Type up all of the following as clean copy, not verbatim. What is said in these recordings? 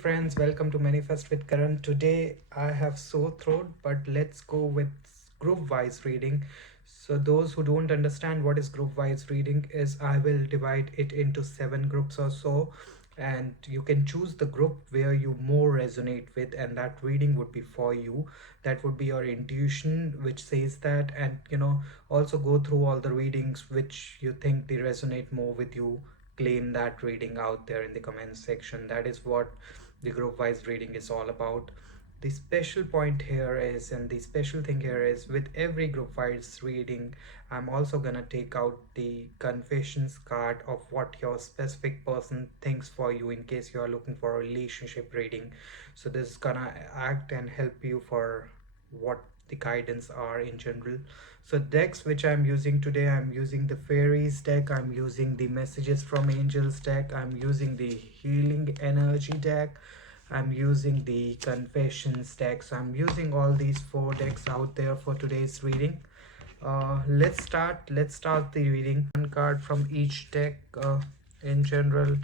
friends, welcome to Manifest with Karan. Today I have sore throat, but let's go with group wise reading. So those who don't understand what is group wise reading is, I will divide it into 7 groups or so, and you can choose the group where you more resonate with, and that reading would be for you. That would be your intuition which says that, and also go through all the readings which you think they resonate more with you. Claim that reading out there in the comment section. That is what the group wise reading is all about. The special point here is, and the special thing here is, with every group wise reading, I'm also gonna take out the confessions card of what your specific person thinks for you in case you are looking for a relationship reading. So this is gonna act and help you for what the guidance are in general. So decks which I'm using today, I'm using the fairies deck, I'm using the messages from angels deck, I'm using the healing energy deck, I'm using the confessions deck. So I'm using all these 4 decks out there for today's reading. Let's start the reading. One card from each deck in general,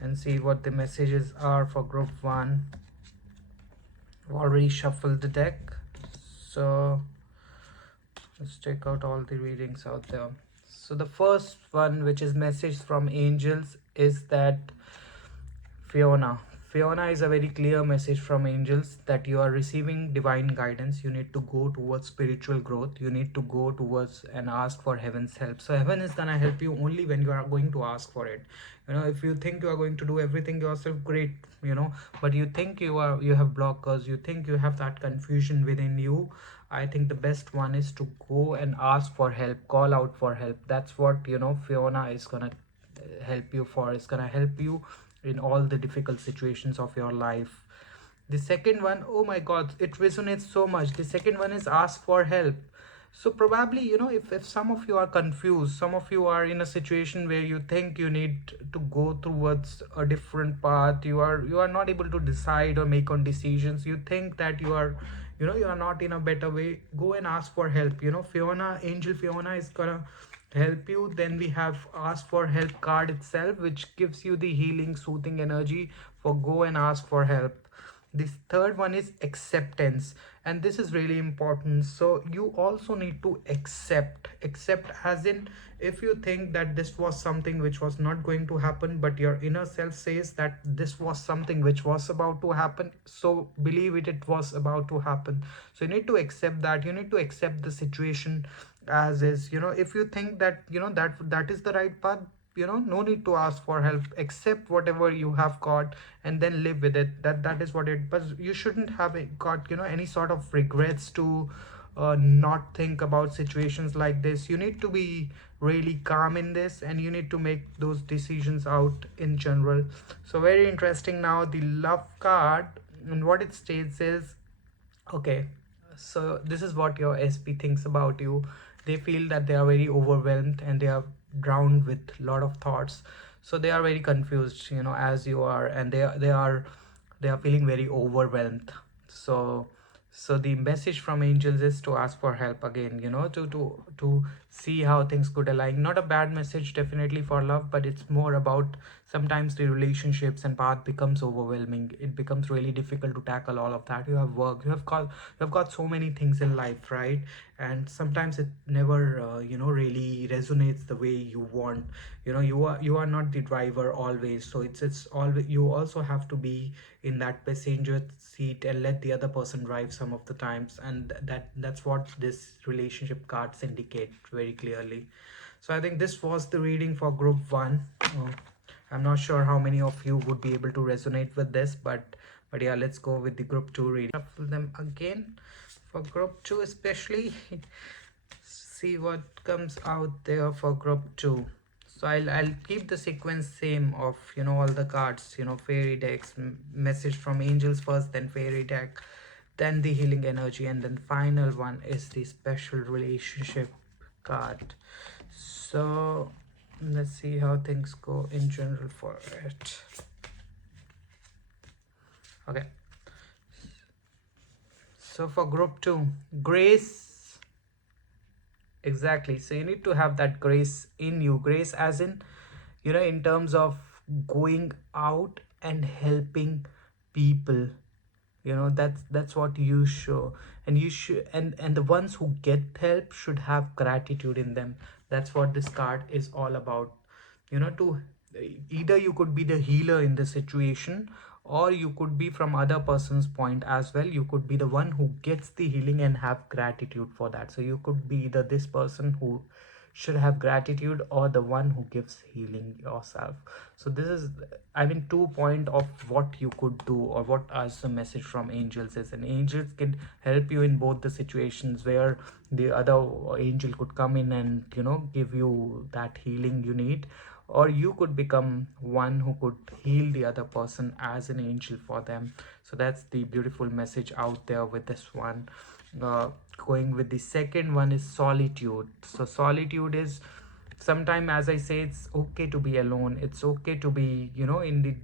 and see what the messages are for group 1. I've already shuffled the deck, so let's check out all the readings out there. So the first one, which is message from angels, is that Fiona. Fiona is a very clear message from angels that you are receiving divine guidance. You need to go towards spiritual growth. You need to go towards and ask for heaven's help. So heaven is gonna help you only when you are going to ask for it. If you think you are going to do everything yourself, great, but you think you have blockers, you think you have that confusion within you. I think the best one is to go and ask for help, call out for help. That's what Fiona is gonna help you for. It's gonna help you in all the difficult situations of your life. The second one, oh my god, it resonates so much. The second one is ask for help. So probably, if some of you are confused, some of you are in a situation where you think you need to go towards a different path, you are not able to decide or make on decisions, you think that you are not in a better way, go and ask for help. Angel Fiona is gonna help you. Then we have ask for help card itself, which gives you the healing soothing energy for go and ask for help. This third one is acceptance, and this is really important. So you also need to accept, as in, if you think that this was something which was not going to happen, but your inner self says that this was something which was about to happen, so believe it, it was about to happen. So you need to accept that. You need to accept the situation as is. If you think that that is the right path, no need to ask for help. Accept whatever you have got and then live with it. That is what it. But you shouldn't have got any sort of regrets to not think about situations like this. You need to be really calm in this, and you need to make those decisions out in general. So very interesting. Now the love card, and what it states is, okay, so this is what your SP thinks about you. They feel that they are very overwhelmed and they are drowned with a lot of thoughts. So they are very confused, as you are, and they are feeling very overwhelmed. So the message from angels is to ask for help again, to see how things could align. Not a bad message definitely for love, but it's more about sometimes the relationships and path becomes overwhelming. It becomes really difficult to tackle all of that. You have work, you have got so many things in life, right? And sometimes it never really resonates the way you want. You are not the driver always, so it's always, you also have to be in that passenger seat and let the other person drive some of the times, and that's what this relationship cards indicate very clearly. So I think this was the reading for group 1. I'm not sure how many of you would be able to resonate with this, but yeah, let's go with the group 2 reading. Shuffle them again for group 2 especially. See what comes out there for group 2. So I'll keep the sequence same of all the cards, fairy decks, message from angels first, then fairy deck, then the healing energy, and then final one is the special relationship card. So let's see how things go in general for it. Okay, so for group 2, grace. Exactly. So you need to have that grace in you. Grace as in, in terms of going out and helping people. That's what you show. And you should, and the ones who get help should have gratitude in them. That's what this card is all about. To either you could be the healer in the situation, or you could be from other person's point as well. You could be the one who gets the healing and have gratitude for that. So you could be either this person who should have gratitude, or the one who gives healing yourself. So this is, I mean, 2 point of what you could do, or what as the message from angels is. And angels can help you in both the situations where the other angel could come in and give you that healing you need, or you could become one who could heal the other person as an angel for them. So that's the beautiful message out there with this one. uh, Going with the second one is solitude. So solitude is, sometime, as I say, it's okay to be alone. It's okay to be in the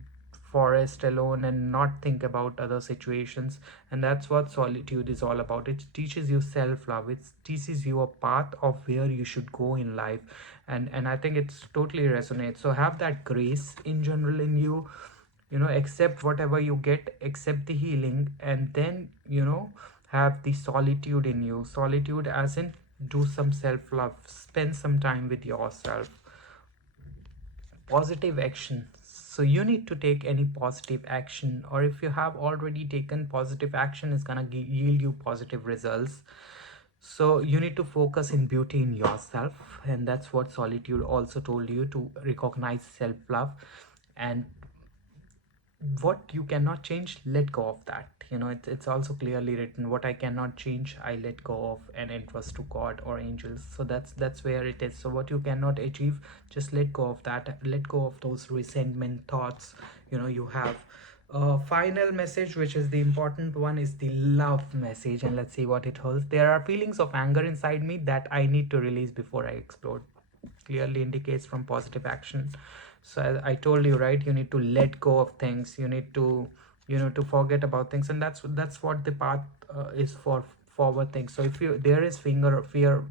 forest alone and not think about other situations. And that's what solitude is all about. It teaches you self-love. It teaches you a path of where you should go in life. And I think it's totally resonates. So have that grace in general in you. Accept whatever you get, accept the healing, and then have the solitude in you. Solitude as in, do some self love, spend some time with yourself. Positive action. So you need to take any positive action, or if you have already taken positive action, it's gonna yield you positive results. So you need to focus in beauty in yourself, and that's what solitude also told you, to recognize self love. And what you cannot change, let go of that. It's also clearly written, what I cannot change, I let go of and entrust to God or angels. So that's where it is. So what you cannot achieve, just let go of that. Let go of those resentment thoughts you have. Final message, which is the important one, is the love message. And let's see what it holds. There are feelings of anger inside me that I need to release before I explode. Clearly indicates from positive action. So as I told you, right, you need to let go of things. You need to to forget about things. And that's what the path is for forward things. So if you there is fear,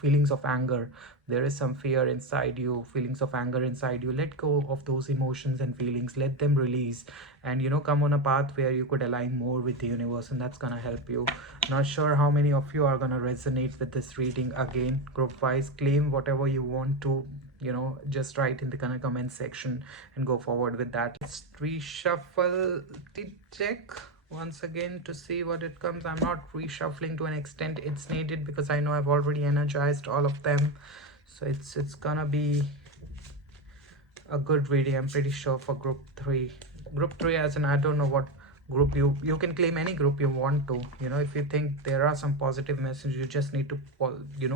feelings of anger, there is some fear inside you, feelings of anger inside you, let go of those emotions and feelings, let them release, and come on a path where you could align more with the universe. And that's gonna help you. Not sure how many of you are gonna resonate with this reading. Again, group wise, claim whatever you want to, just write in the kind of comment section and go forward with that. Let's reshuffle the deck once again to see what it comes. I'm not reshuffling to an extent it's needed, because I know I've already energized all of them. So it's gonna be a good reading, I'm pretty sure, for group 3. As in, I don't know what group you can claim any group you want to. If you think there are some positive messages, you just need to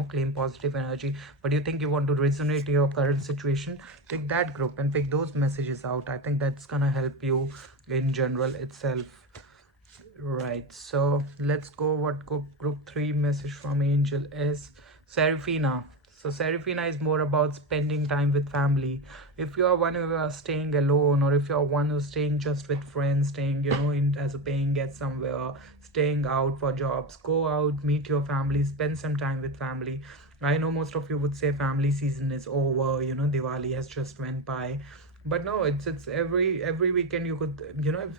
claim positive energy. But you think you want to resonate your current situation, pick that group and pick those messages out. I think that's gonna help you in general itself. Right, so let's go what group 3 message from angel is. Serafina. So Serafina is more about spending time with family. If you are one who are staying alone, or if you are one who's staying just with friends, staying in as a paying guest somewhere, staying out for jobs, go out, meet your family, spend some time with family. I know most of you would say family season is over, Diwali has just went by. But no, it's every weekend you could,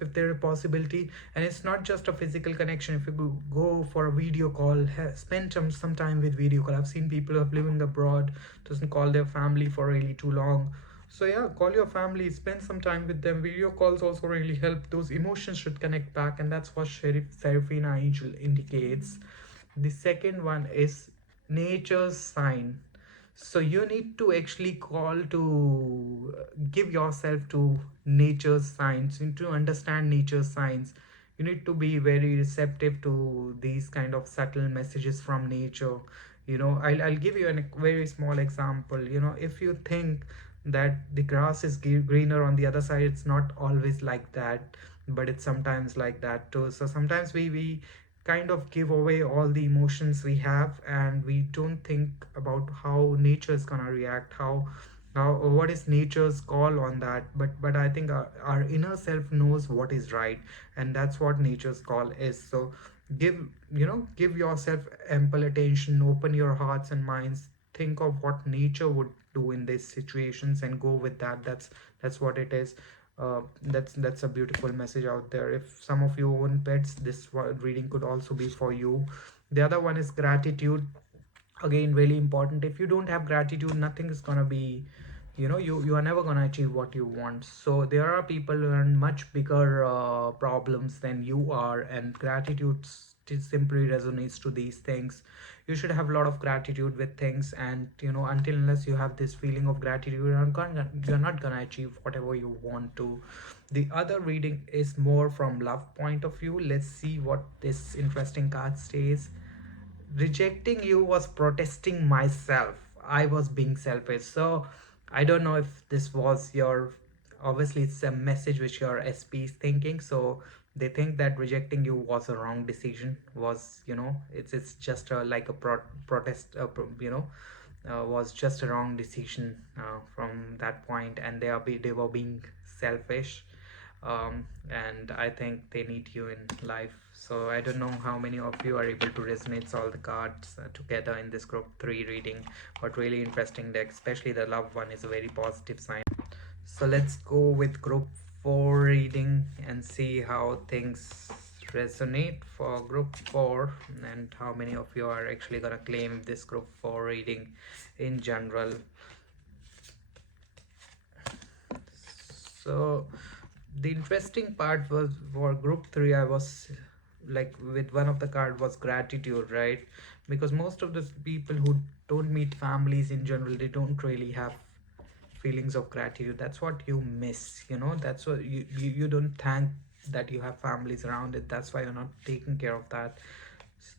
if there a possibility. And it's not just a physical connection. If you go for a video call, spend some time with video call. I've seen people who are living abroad, doesn't call their family for really too long. So yeah, call your family, spend some time with them. Video calls also really help. Those emotions should connect back, and that's what Serafina angel indicates. The second one is nature's sign. So you need to actually call to give yourself to nature's signs. You need to understand nature's signs. You need to be very receptive to these kind of subtle messages from nature. I'll give you a very small example. If you think that the grass is greener on the other side, it's not always like that, but it's sometimes like that too. So sometimes we kind of give away all the emotions we have, and we don't think about how nature is gonna react, how what is nature's call on that. But I think our inner self knows what is right, and that's what nature's call is. So give give yourself ample attention, open your hearts and minds, think of what nature would do in these situations and go with that. That's what it is. That's a beautiful message out there. If some of you own pets, this reading could also be for you. The other one is gratitude. Again, really important. If you don't have gratitude, nothing is gonna be, you are never gonna achieve what you want. So there are people who are in much bigger problems than you are, and gratitude simply resonates to these things. You should have a lot of gratitude with things, and until unless you have this feeling of gratitude, you're not gonna achieve whatever you want to. The other reading is more from love point of view. Let's see what this interesting card says. Rejecting you was protesting myself. I was being selfish. So I don't know if this was your, obviously it's a message which your SP is thinking. So they think that rejecting you was a wrong decision, was, it's just like a protest, was just a wrong decision from that point, and they were being selfish. And I think they need you in life. So I don't know how many of you are able to resonate all the cards together in this group 3 reading, but really interesting deck, especially the love one is a very positive sign. So let's go with group 4 reading and see how things resonate for group 4, and how many of you are actually gonna claim this group 4 reading in general. So the interesting part was for group 3, I was like, with one of the card was gratitude, right? Because most of the people who don't meet families in general, they don't really have feelings of gratitude. That's what you miss, that's what you don't thank that you have families around it. That's why you're not taking care of that.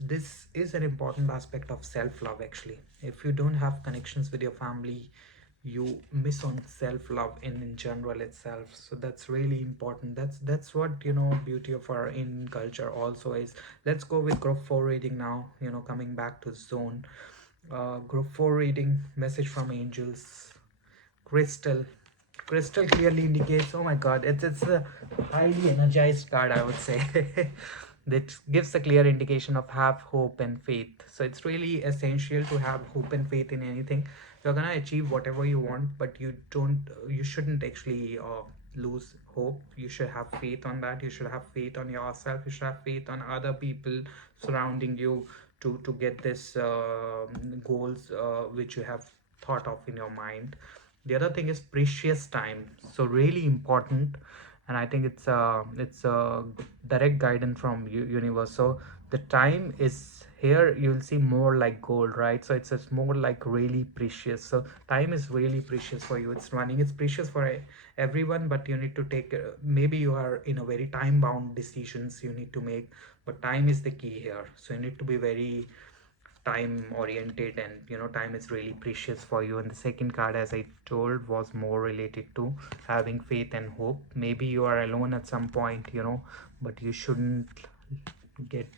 This is an important aspect of self-love actually. If you don't have connections with your family, you miss on self-love in general itself. So that's really important. That's what beauty of our Indian culture also is. Let's go with group 4 reading now, coming back to zone. Group 4 reading, message from angels. Crystal. Crystal clearly indicates, oh my god, it's a highly energized card, I would say. That gives a clear indication of have hope and faith. So it's really essential to have hope and faith in anything. You're gonna achieve whatever you want, but you shouldn't actually lose hope. You should have faith on that. You should have faith on yourself. You should have faith on other people surrounding you to get this goals which you have thought of in your mind. The other thing is precious time, so really important. And I think it's a direct guidance from universe. So the time is here, you'll see more like gold, right? So it's more like really precious. So time is really precious for you. It's running, it's precious for everyone, but you need to take maybe you are in a very time bound decisions you need to make, but time is the key here. So you need to be very time oriented, and time is really precious for you. And the second card, as I told, was more related to having faith and hope. Maybe you are alone at some point, but you shouldn't get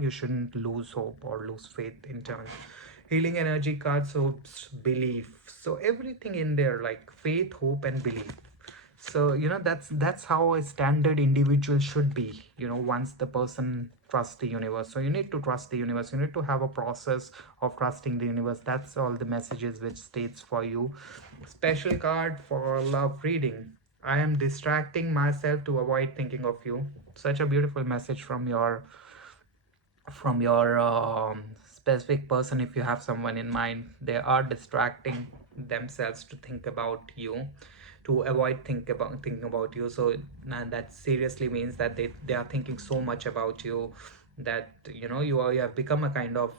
you shouldn't lose hope or lose faith in turn. Healing energy cards, so belief, so everything in there, like faith, hope and belief. So that's how a standard individual should be, once the person trusts the universe. So you need to trust the universe, you need to have a process of trusting the universe. That's all the messages which states for you. Special card for love reading. I am distracting myself to avoid thinking of you. Such a beautiful message from your specific person. If you have someone in mind, they are distracting themselves to think about you, to avoid thinking about you. So that seriously means that they are thinking so much about you, that you have become a kind of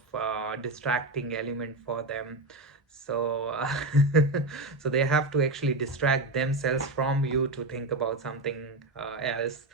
distracting element for them. So so they have to actually distract themselves from you to think about something else.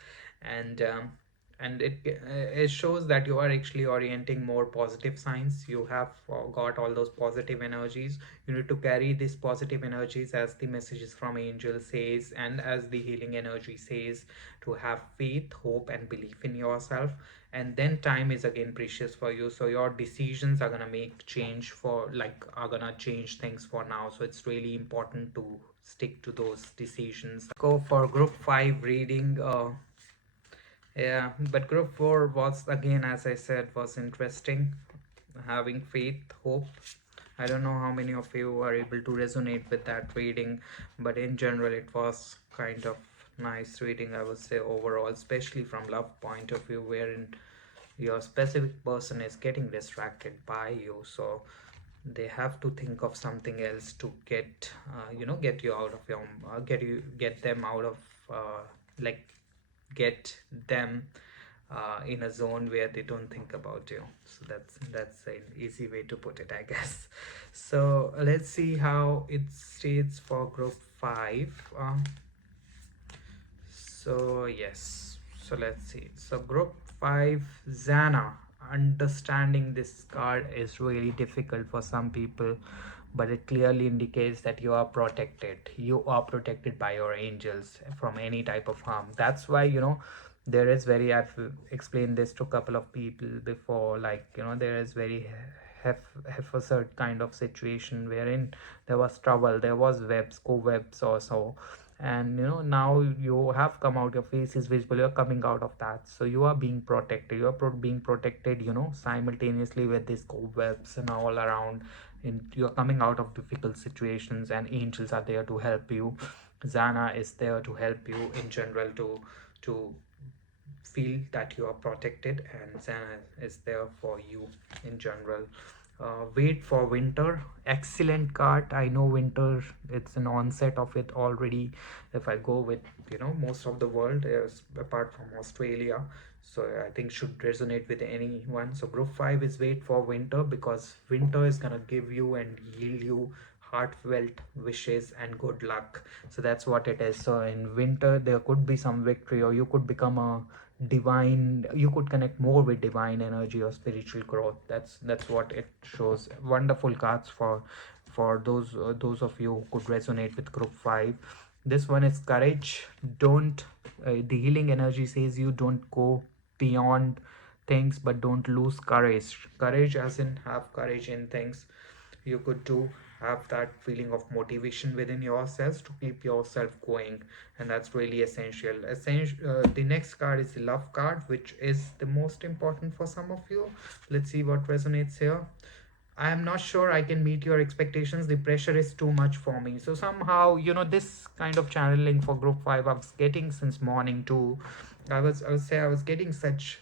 And it shows that you are actually orienting more positive signs. You have got all those positive energies. You need to carry these positive energies, as the messages from angel says, and as the healing energy says, to have faith, hope and belief in yourself. And then time is again precious for you. So your decisions are gonna make change for, like, are gonna change things for now. So it's really important to stick to those decisions. Go for group 5 reading. Yeah, but group 4 was again, as I said, was interesting. Having faith, hope I don't know how many of you are able to resonate with that reading, but in general, it was kind of nice reading, I would say, overall, especially from love point of view, wherein your specific person is getting distracted by you. So they have to think of something else to get, get you out of your, get them out of, like, get them in a zone where they don't think about you. So that's an easy way to put it, I guess. So let's see how it states for group 5. So yes, so let's see. So group 5, Xana. Understanding this card is really difficult for some people, but it clearly indicates that you are protected. You are protected by your angels from any type of harm. That's why, there is very, I've explained this to a couple of people before, like, there is very haphazard kind of situation wherein there was trouble, there was webs, co-webs or so, and now you have come out, your face is visible, you're coming out of that, so you are being protected, you're being protected, simultaneously with these cobwebs and all around, and you're coming out of difficult situations, and angels are there to help you. Zana is there to help you in general, to feel that you are protected, and Zana is there for you in general. Wait for winter, excellent card. I know winter, it's an onset of it already. If I go with most of the world is apart from Australia, so I think should resonate with anyone. So group 5 is wait for winter, because winter is gonna give you and yield you heartfelt wishes and good luck. So that's what it is. So in winter there could be some victory, or you could become a divine, you could connect more with divine energy or spiritual growth. That's what it shows. Wonderful cards for those of you who could resonate with group 5. This one is courage. Don't The healing energy says you don't go beyond things, but don't lose courage. Courage as in have courage in things. You could do have that feeling of motivation within yourselves to keep yourself going, and that's really essential. The next card is the love card, which is the most important for some of you. Let's see what resonates here. I am not sure I can meet your expectations. The pressure is too much for me. So somehow, this kind of channeling for group 5 I was getting since morning too. I was getting such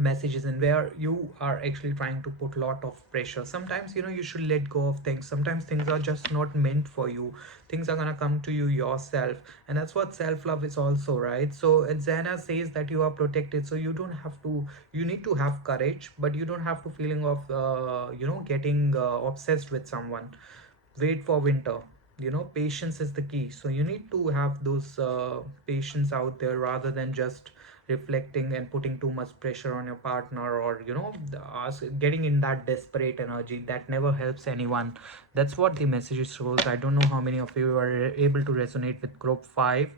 messages, and where you are actually trying to put a lot of pressure. Sometimes you should let go of things. Sometimes things are just not meant for you. Things are gonna come to you yourself, and that's what self-love is also, right? So Zana says that you are protected, so you don't have to, you need to have courage, but you don't have to feeling of getting obsessed with someone. Wait for winter. Patience is the key, so you need to have those patience out there, rather than just reflecting and putting too much pressure on your partner, or getting in that desperate energy. That never helps anyone. That's what the message shows. I don't know how many of you are able to resonate with group 5.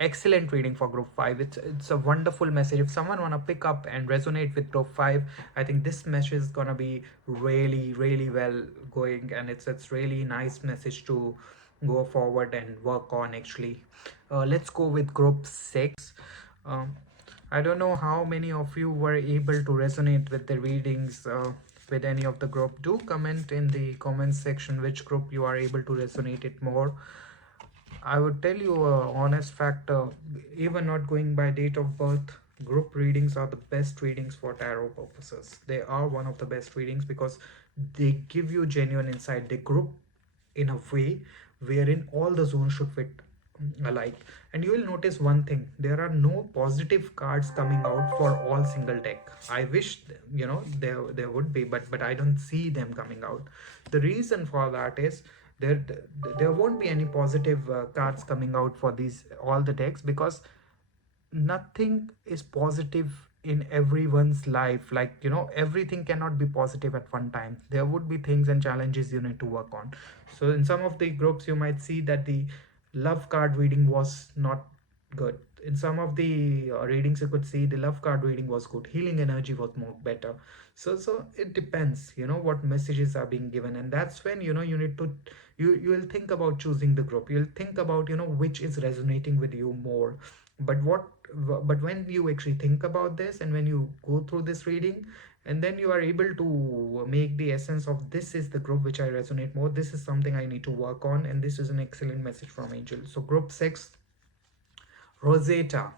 Excellent reading for group 5. It's a wonderful message. If someone want to pick up and resonate with group 5, I think this message is gonna be really really well going, and it's really nice message to go forward and work on actually. Let's go with group 6. um, I don't know how many of you were able to resonate with the readings with any of the group. Do comment in the comment section which group you are able to resonate it more. I would tell you a honest fact, even not going by date of birth, group readings are the best readings for tarot purposes. They are one of the best readings because they give you genuine insight. They group in a way wherein all the zones should fit alike. And you will notice one thing, there are no positive cards coming out for all single deck. I wish there would be, but I don't see them coming out. The reason for that is there there won't be any positive cards coming out for these all the decks, because nothing is positive in everyone's life. Like everything cannot be positive at one time. There would be things and challenges you need to work on. So in some of the groups you might see that the love card reading was not good. In some of the readings you could see the love card reading was good, healing energy was more better. So it depends what messages are being given, and that's when you need to, you will think about choosing the group. You'll think about which is resonating with you more. But when you actually think about this and when you go through this reading, and then you are able to make the essence of this is the group which I resonate more, this is something I need to work on, and this is an excellent message from angel. So group 6, Rosetta.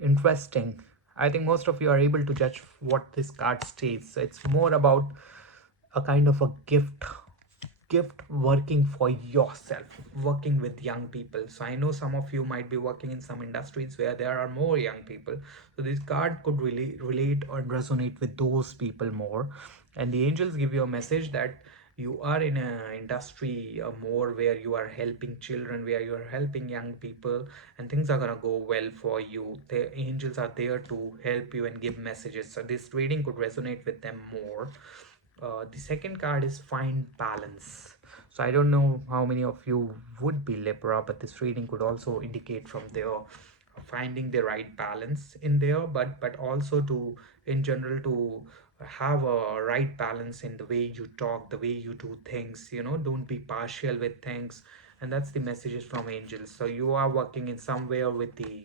Interesting. I think most of you are able to judge what this card states. It's more about a kind of a gift working for yourself, working with young people. So I know some of you might be working in some industries where there are more young people, so this card could really relate or resonate with those people more. And the angels give you a message that you are in an industry more where you are helping children, where you are helping young people, and things are gonna go well for you. The angels are there to help you and give messages, so this reading could resonate with them more. The second card is find balance. So I don't know how many of you would be Libra, but this reading could also indicate from there finding the right balance in there, but also to in general to have a right balance in the way you talk, the way you do things, don't be partial with things. And that's the messages from angels. So you are working in somewhere with the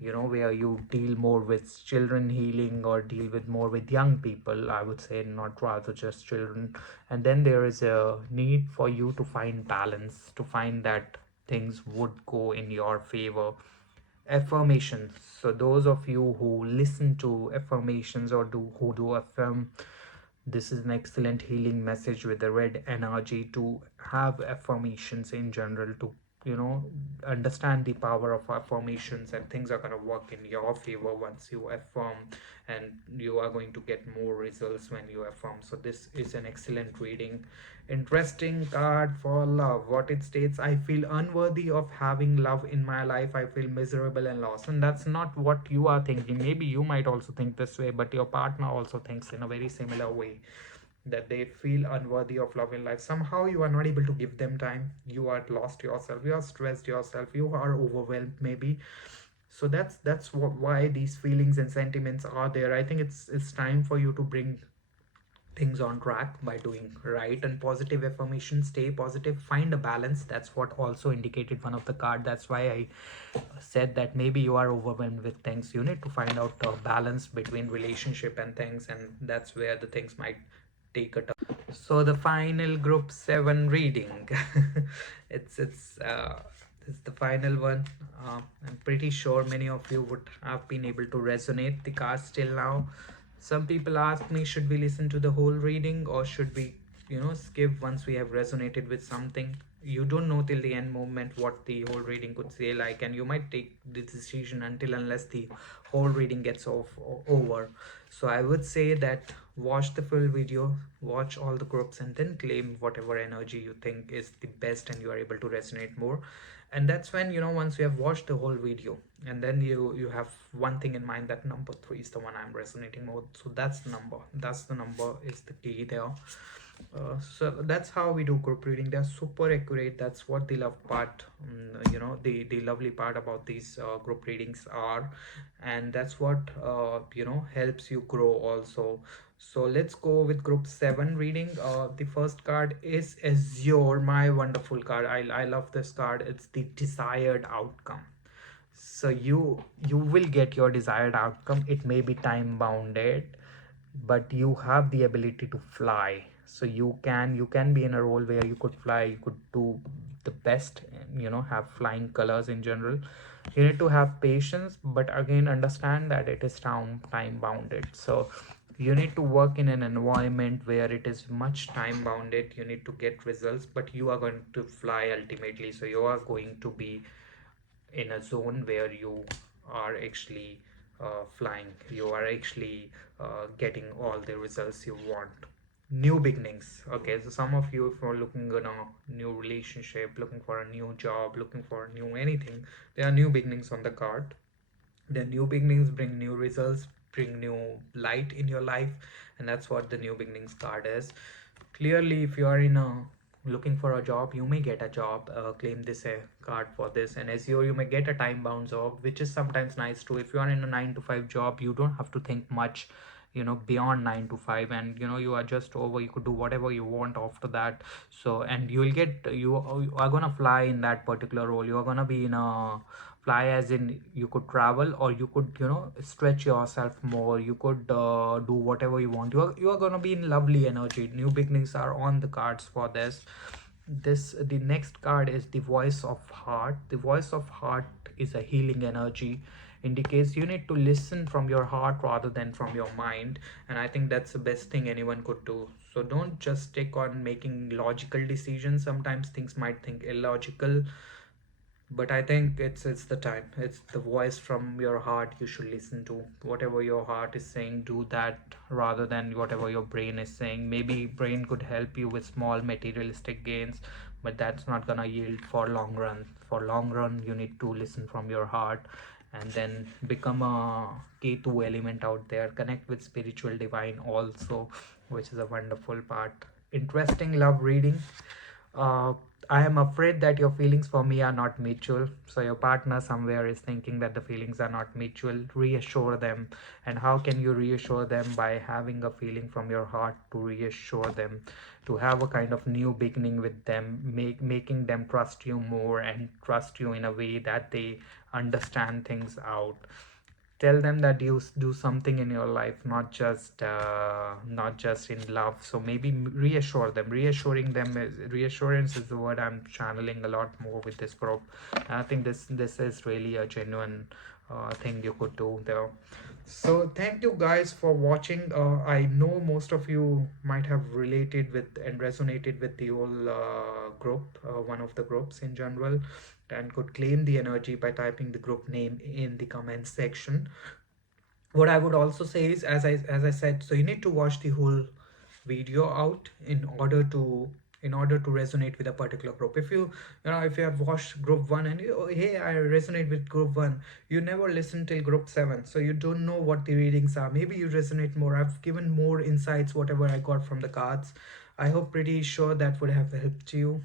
where you deal more with children healing or deal with more with young people, I would say, not rather just children. And then there is a need for you to find balance, to find that things would go in your favor. Affirmations. So those of you who listen to affirmations or who do affirm, this is an excellent healing message with the red energy to have affirmations in general, to understand the power of affirmations, and things are going to work in your favor once you affirm, and you are going to get more results when you affirm. So this is an excellent reading. Interesting card for love. What it states: I feel unworthy of having love in my life. I feel miserable and lost. And that's not what you are thinking. Maybe you might also think this way, but your partner also thinks in a very similar way, that they feel unworthy of love in life. Somehow you are not able to give them time. You are lost yourself. You are stressed yourself. You are overwhelmed, maybe. So that's why these feelings and sentiments are there. I think it's time for you to bring things on track by doing right and positive affirmation. Stay positive, find a balance. That's what also indicated one of the card. That's why I said that maybe you are overwhelmed with things. You need to find out a balance between relationship and things, and that's where the things might take a turn. So the final group 7 reading. It's the final one. I'm pretty sure many of you would have been able to resonate the cards till now. Some people ask me, should we listen to the whole reading or should we, skip once we have resonated with something? You don't know till the end moment what the whole reading could say like, and you might take the decision until unless the whole reading gets over. So I would say that watch the full video, watch all the groups, and then claim whatever energy you think is the best and you are able to resonate more. And that's when, once you have watched the whole video, and then you have one thing in mind, that number 3 is the one I'm resonating more. So that's the number is the key there. So that's how we do group reading. They're super accurate. That's what the love part, the lovely part about these group readings are. And that's what helps you grow also. So let's go with group 7 reading. The first card is Azure, my wonderful card. I love this card. It's the desired outcome. So you will get your desired outcome. It may be time bounded, but you have the ability to fly. So you can be in a role where you could fly, you could do the best, and have flying colors in general. You need to have patience, but again understand that it is time bounded. So you need to work in an environment where it is much time bounded. You need to get results, but you are going to fly ultimately. So you are going to be in a zone where you are actually flying. You are actually getting all the results you want. New beginnings. Okay, so some of you, if you're looking at a new relationship, looking for a new job, looking for a new anything, there are new beginnings on the card. The new beginnings bring new results, bring new light in your life, and that's what the new beginnings card is. Clearly, if you are in a looking for a job, you may get a job. Claim this card for this. And as you may get a time bound job, which is sometimes nice too. If you are in a 9 to 5 job, you don't have to think much beyond 9 to 5, and you are just over. You could do whatever you want after that. So, and you are gonna fly in that particular role. You are gonna be in a fly as in you could travel, or you could, you know, stretch yourself more. You could do whatever you want. You are gonna be in lovely energy. New beginnings are on the cards for this. The next card is the voice of heart. The voice of heart is a healing energy, indicates you need to listen from your heart rather than from your mind. And I think that's the best thing anyone could do. So don't just stick on making logical decisions. Sometimes things might think illogical, but I think it's the time. It's the voice from your heart you should listen to. Whatever your heart is saying, do that rather than whatever your brain is saying. Maybe brain could help you with small materialistic gains, but that's not gonna yield for long run. For long run, you need to listen from your heart, and then become a K2 element out there. Connect with spiritual divine also, which is a wonderful part. Interesting love reading. uh, I am afraid that your feelings for me are not mutual. So your partner somewhere is thinking that the feelings are not mutual. Reassure them. And how can you reassure them? By having a feeling from your heart to reassure them, to have a kind of new beginning with them, making them trust you more and trust you in a way that they understand things out. Tell them that you do something in your life, not just in love. So maybe reassure them. Reassurance is the word I'm channeling a lot more with this group. And I think this is really a genuine thing you could do there. So thank you guys for watching. I know most of you might have related with and resonated with the whole group, one of the groups in general, and could claim the energy by typing the group name in the comment section. What I would also say is, as I said, so you need to watch the whole video out in order to resonate with a particular group. If you have watched group 1 and you, oh, hey, I resonate with group 1, you never listen till group 7, so you don't know what the readings are. Maybe you resonate more. I've given more insights whatever I got from the cards. I hope, pretty sure that would have helped you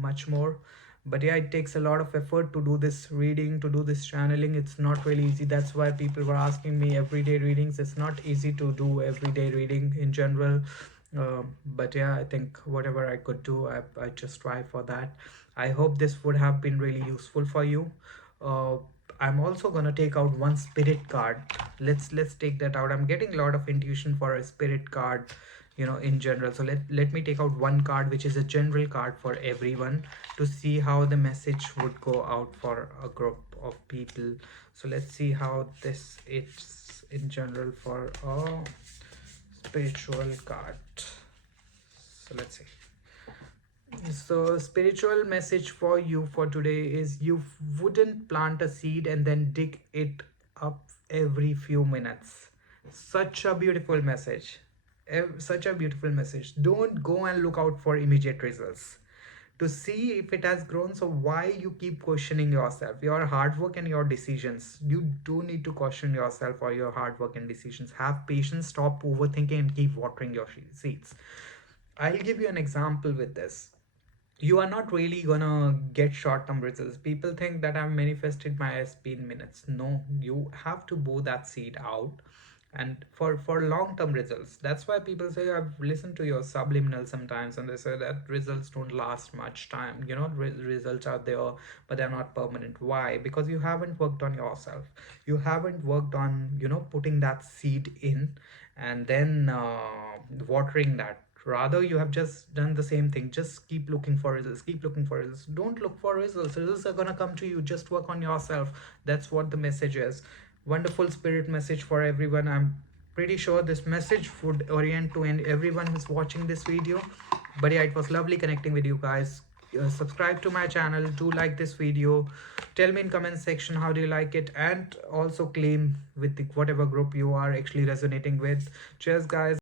much more. But yeah, it takes a lot of effort to do this reading, to do this channeling. It's not really easy. That's why people were asking me everyday readings. It's not easy to do everyday reading in general. But yeah, I think whatever I could do, I just try for that. I hope this would have been really useful for you. uh, I'm also gonna take out one spirit card. Let's take that out. I'm getting a lot of intuition for a spirit card, in general. So let me take out one card, which is a general card for everyone, to see how the message would go out for a group of people. So let's see how this is in general for a spiritual card. So let's see. So spiritual message for you for today is, you wouldn't plant a seed and then dig it up every few minutes. Such a beautiful message. Such a beautiful message. Don't go and look out for immediate results to see if it has grown. So why you keep questioning yourself, your hard work and your decisions? You do need to question yourself or your hard work and decisions. Have patience, stop overthinking, and keep watering your seeds. I'll give you an example with this. You are not really gonna get short-term results. People think that I've manifested my SP in minutes. No, you have to bow that seed out, and for long-term results. That's why people say, I've listened to your subliminal sometimes, and they say that results don't last much time. Results are there, but they're not permanent. Why? Because you haven't worked on yourself. You haven't worked on, putting that seed in, and then watering that. Rather, you have just done the same thing. Just keep looking for results. Keep looking for results. Don't look for results. Results are gonna come to you. Just work on yourself. That's what the message is. Wonderful spirit message for everyone. I'm pretty sure this message would orient to everyone who's watching this video. But yeah, it was lovely connecting with you guys. Subscribe to my channel. Do like this video. Tell me in comment section how do you like it, and also claim with whatever group you are actually resonating with. Cheers guys.